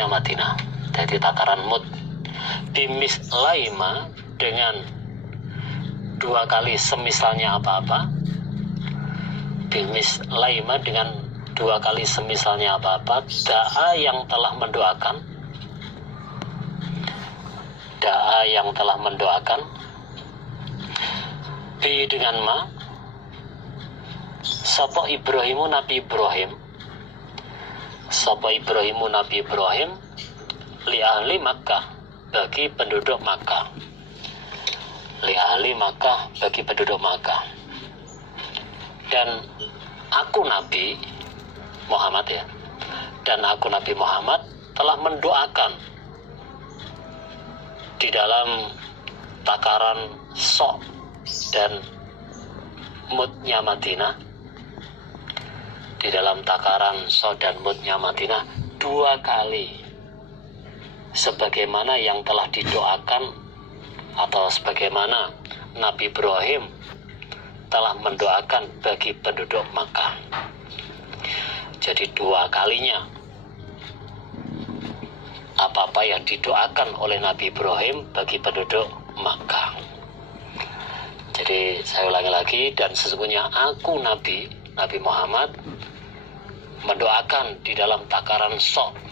mutnya Madinah. Jadi takaran mut bimis laima dengan 2 kali semisalnya apa-apa. Bimis laima dengan 2 kali semisalnya apa-apa. Da'a yang telah mendoakan. Da'a yang telah mendoakan. Bi dengan ma. Sapa Ibrahimu Nabi Ibrahim. Sapa Ibrahimu Nabi Ibrahim. Li ahli Makkah, bagi penduduk Makkah. Li ahli Makkah, bagi penduduk Makkah. Dan aku Nabi Muhammad ya. Dan aku Nabi Muhammad telah mendoakan di dalam takaran sok dan mutnya Madinah. Di dalam takaran sok dan mutnya Madinah 2 kali. Sebagaimana yang telah didoakan atau sebagaimana Nabi Ibrahim telah mendoakan bagi penduduk Makkah. Jadi 2 kalinya apa-apa yang didoakan oleh Nabi Ibrahim bagi penduduk Makkah. Jadi saya ulangi lagi, dan sesungguhnya aku Nabi Muhammad mendoakan di dalam takaran sok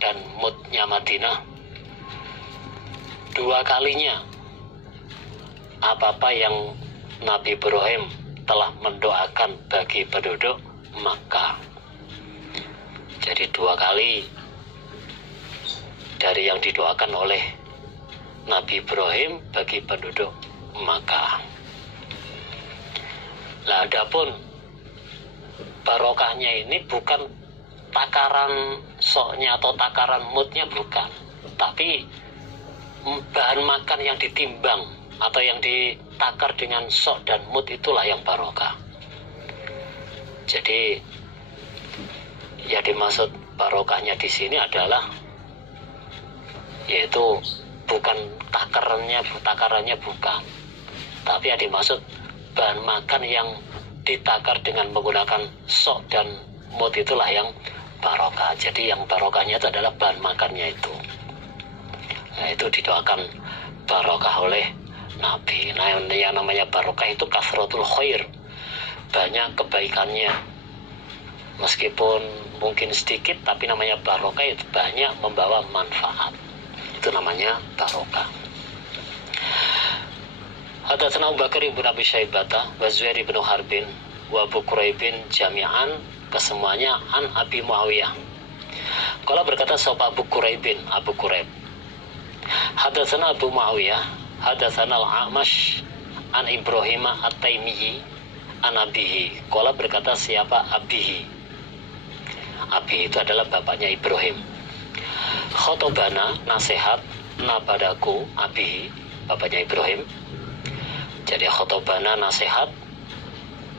dan mutnya Madinah 2 kalinya apa-apa yang Nabi Ibrahim telah mendoakan bagi penduduk Makkah. Jadi 2 kali dari yang didoakan oleh Nabi Ibrahim bagi penduduk Makkah. Nah, adapun barokahnya ini bukan takaran soknya atau takaran mutnya, bukan, tapi bahan makan yang ditimbang atau yang ditakar dengan sok dan mut, itulah yang barokah. Jadi yang dimaksud barokahnya di sini adalah yaitu bukan takarannya bukan, tapi yang dimaksud bahan makan yang ditakar dengan menggunakan sok dan mut, itulah yang barokah. Jadi yang barokahnya itu adalah bahan makannya itu. Nah, itu didoakan barokah oleh Nabi. Nah, yang namanya barokah itu kasratul khair, banyak kebaikannya. Meskipun mungkin sedikit, tapi namanya barokah itu banyak membawa manfaat. Itu namanya barokah. Hadatsana Abu Bakar bin Abi Syaibata wa Zuhair bin Harbin wa Abu Quraibin jami'an, kesemuanya an Abi Muawiyah. Kalau berkata sapa Abu Quraibin, Abu Quraib, hadatsana Abu Muawiyah hadatsana Al-A'mash an Ibrahim At-Taimiyyi an abihi. Kalau berkata siapa abihi? Abi itu adalah bapaknya Ibrahim. Khotobana, nasihat na padaku, abihi, bapaknya Ibrahim. Jadi khotobana, nasihat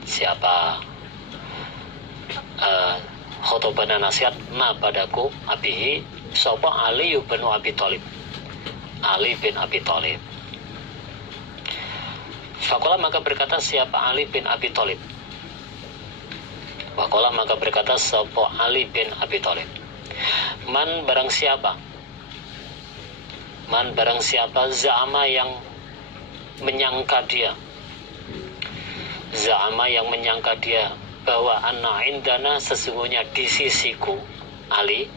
siapa? Khotobana, nasihat na padaku, abihi, sapa Ali bin Abi Thalib. Ali bin Abi Thalib. Faqala, maka berkata siapa Ali bin Abi Thalib. Faqala, maka berkata sapa Ali bin Abi Thalib. Man, barang siapa? Man, barang siapa za'ama yang menyangka dia. Za'ama yang menyangka dia bahwa anna indana, sesungguhnya di sisiku, Ali,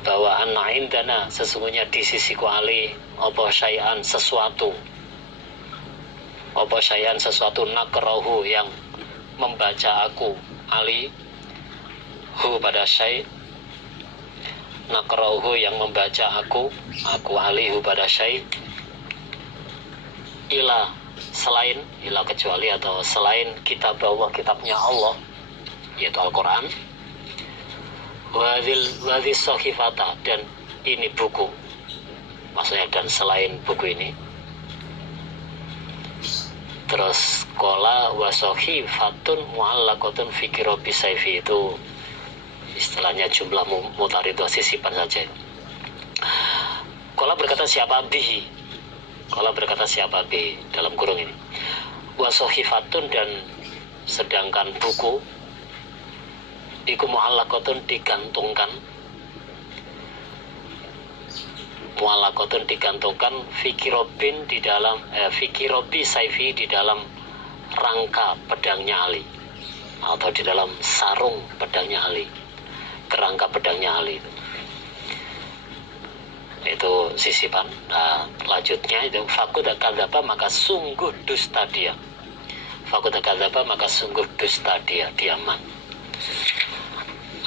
bahwa anna indana, sesungguhnya di sisiku Ali, apa syai'an, sesuatu, apa syai'an, sesuatu, nakrahu, yang membaca aku Ali, hu pada syai', nakrahu, yang membaca aku Ali, hu pada syai', ila, selain, ila kecuali atau selain kitab Allah, kitabnya Allah, yaitu Al-Quran, wadhil sahifata, dan ini buku, maksudnya dan selain buku ini. Terus kola wasohifatun mu'allakotun fikiro bisayfi, itu istilahnya jumlah mutaridah, sisipan saja. Kola berkata siapa bihi, Kola berkata siapa bi, dalam kurung ini. Wasohifatun, dan sedangkan buku iku mu'allakotun, digantungkan, mu'allaqatun digantungkan fikirobi saifi di dalam rangka pedangnya Ali, atau di dalam sarung pedangnya Ali, kerangka pedangnya Ali itu sisipan. Nah, lanjutnya itu fakut kadzaba, maka sungguh dusta dia. Fakut kadzaba, maka sungguh dusta dia, diaman.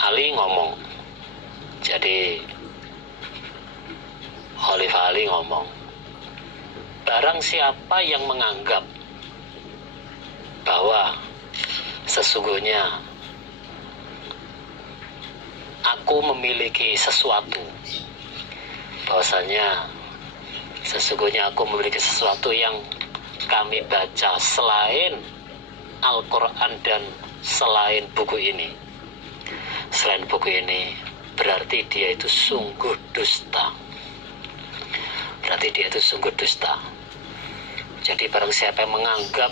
Ali ngomong, jadi Khalifah Ali ngomong, barang siapa yang menganggap bahwa sesungguhnya aku memiliki sesuatu, bahwasanya sesungguhnya aku memiliki sesuatu yang kami baca selain Al-Quran dan selain buku ini, berarti dia itu sungguh dusta. Jadi barang siapa yang menganggap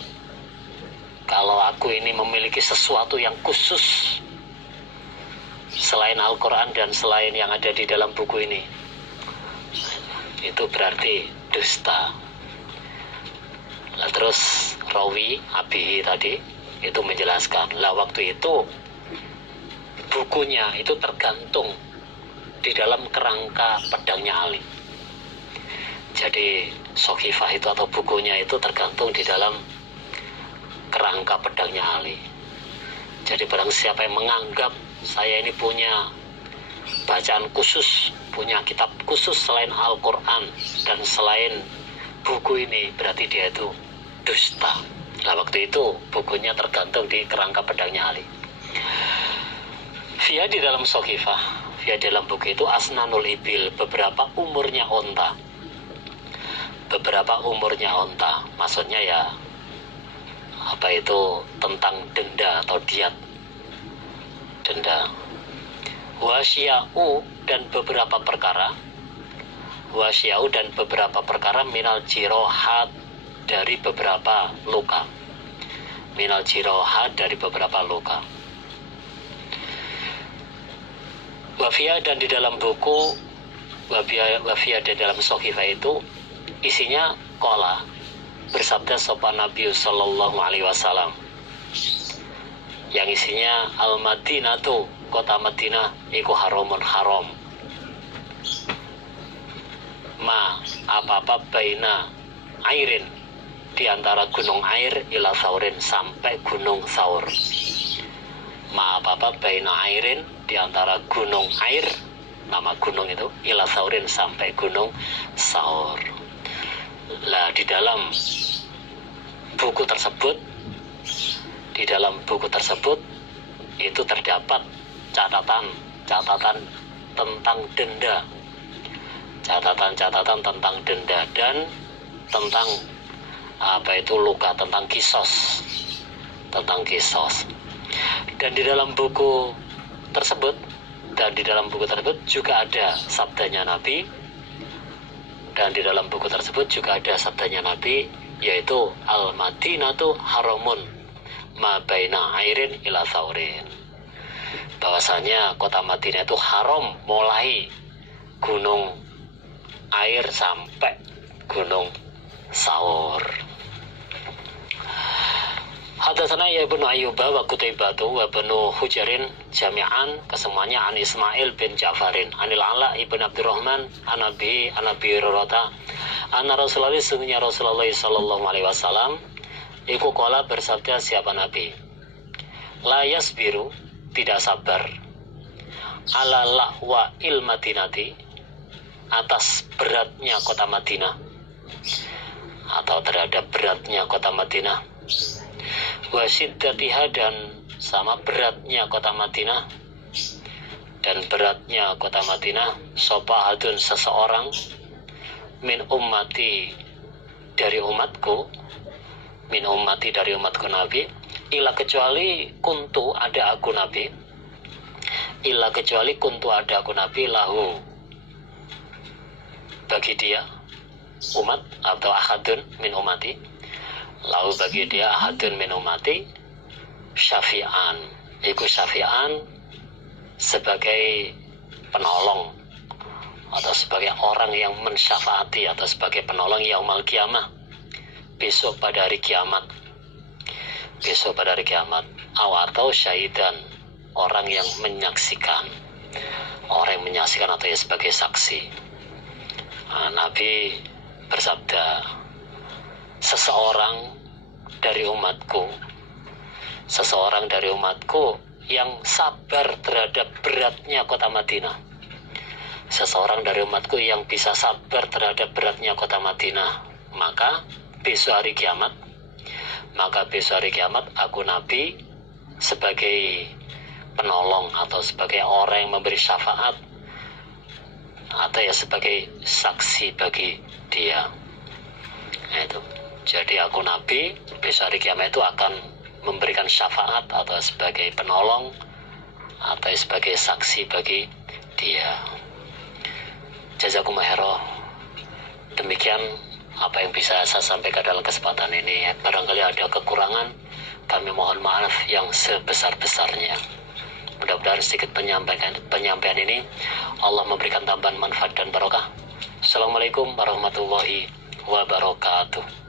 kalau aku ini memiliki sesuatu yang khusus selain Al-Quran dan selain yang ada di dalam buku ini, itu berarti dusta. Nah, terus Rawi Abihi tadi itu menjelaskan, lah waktu itu bukunya itu tergantung di dalam kerangka pedangnya Ali. Jadi Sohifah itu atau bukunya itu tergantung di dalam kerangka pedangnya Ali. Jadi barang siapa yang menganggap saya ini punya bacaan khusus, punya kitab khusus selain Al-Quran dan selain buku ini, berarti dia itu dusta. Nah, waktu itu bukunya tergantung di kerangka pedangnya Ali. Via di dalam Sohifah, via dalam buku itu asnanul ibil, beberapa umurnya onta. Maksudnya ya apa itu, tentang denda atau diat, denda. Wasya'u dan beberapa perkara minal jirohat dari beberapa luka, wafia, dan di dalam buku wafia dan dalam Sohifah itu isinya qala, bersabda sopan Nabi Sallallahu Alaihi Wasallam, yang isinya Al-Madinah tuh, kota Madinah iku haramun haram, ma apa-apa baina airin, di antara gunung air, ila saurin, sampai gunung Saur. Ma apa-apa baina airin, di antara gunung air, nama gunung itu, ila saurin, sampai gunung Saur. Lah di dalam buku tersebut itu terdapat catatan tentang denda, catatan tentang denda dan tentang apa itu luka, tentang kisos. Dan di dalam buku tersebut juga ada sabdanya Nabi, yaitu Al-Madinatu haramun ma baina airin ila saurin, bahwasanya kota Madinah itu haram mulai gunung air sampai gunung Saur. Hadatsana ya Ibnu Ayyub wa Qutaibah wa Ibnu Hujarin jami'an, kesemuanya an Ismail bin Ja'farin anil Ala ibn Abdurrahman anabi Hurairah anna Rasulullah, sesungguhnya Rasulullah sallallahu alaihi wasallam iku qala, bersabda siapa Nabi, la yasbiru, tidak sabar, ala la'wa il Madinati, atas beratnya kota Madinah atau terhadap beratnya kota Madinah, wasiddatiha, dan sama beratnya kota Madinah, sopahadun, seseorang, min ummati, dari umatku Nabi, ila kecuali kuntu ada aku Nabi, lahu, bagi dia, umat atau ahadun min ummati, lahu bagi dia ahadun min ummati, syafi'an, sebagai penolong atau sebagai orang yang mensyafaati atau sebagai penolong yaumul qiyamah, besok pada hari kiamat. Besok pada hari kiamat. Atau syahidan, orang yang menyaksikan. Orang yang menyaksikan atau ya sebagai saksi. Nabi bersabda, seseorang dari umatku yang sabar terhadap beratnya kota Madinah. Seseorang dari umatku yang bisa sabar terhadap beratnya kota Madinah, maka besok hari kiamat aku Nabi sebagai penolong atau sebagai orang yang memberi syafaat atau ya sebagai saksi bagi dia. Itu. Jadi aku Nabi besok hari kiamat itu akan memberikan syafaat atau sebagai penolong atau sebagai saksi bagi dia. Jazakumullah khairan. Demikian apa yang bisa saya sampaikan dalam kesempatan ini. Barangkali ada kekurangan, kami mohon maaf yang sebesar-besarnya. Mudah-mudahan sedikit penyampaian ini Allah memberikan tambahan manfaat dan barokah. Assalamualaikum warahmatullahi wabarakatuh.